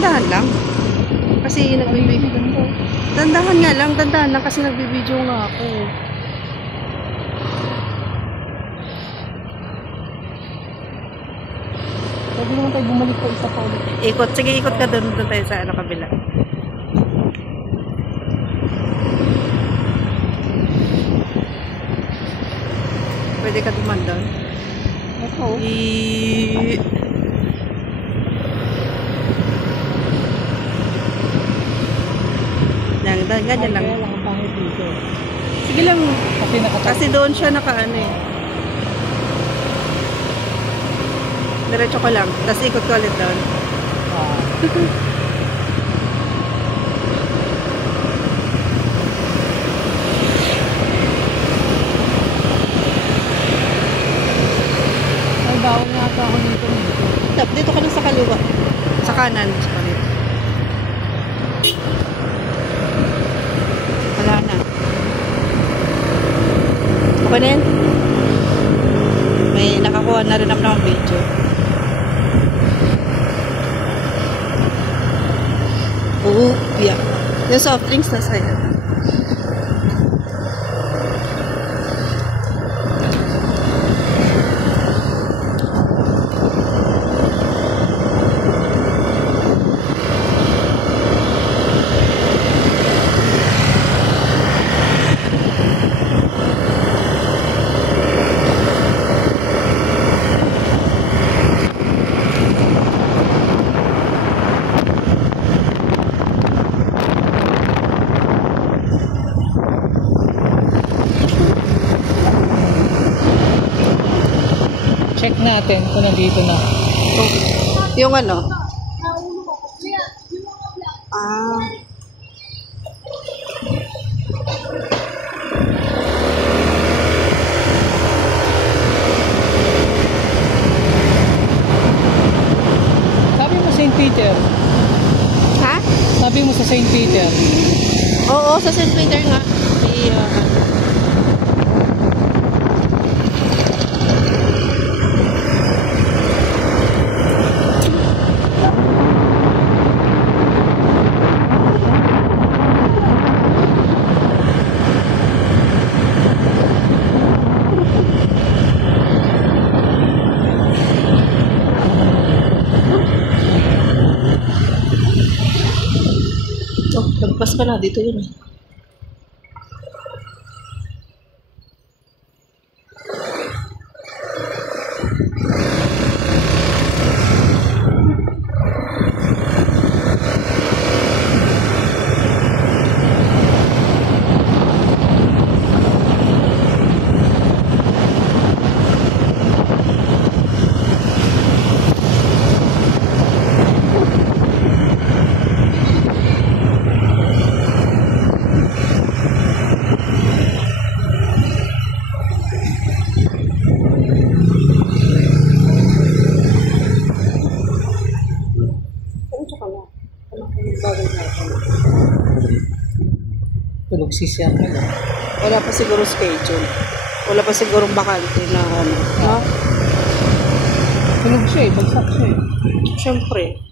Dandahan lang. Kasi nagbibideo. Dandahan nga lang, dandahan lang kasi nagbibideo nga ako. Pwede naman tayo bumalik pa isa pa ulit. Ikot, sige ikot ka doon tayo sa ano kabila. Pwede ka duman doon. Ito. Ganyan lang. Kaya lang ang pangit dito. Sige lang. Kasi doon siya nakaano eh. Diretso ko lang. Tapos ikot ko ulit doon. Ay, bawal nga ata ako dito. Dito ka lang sa kaliwa. Sa kanan. Sa kaliwa. Wala na. Okay na yan? May nakakuha na rin ako ng video. Oo, yeah. Yung soft drinks na sa'yo. Check natin kung nandito na. Yung ano? Ah. Sabi mo St. Peter. Ha? Sabi mo sa St. Peter. Oo, sa St. Peter nga. May, lagpas ka na. Dito yun. Tulog si siya. Wala pa siguro schedule. Wala pa siguro bakante na ano. No? Tulog siya eh. Bagsak siya eh. Siyempre.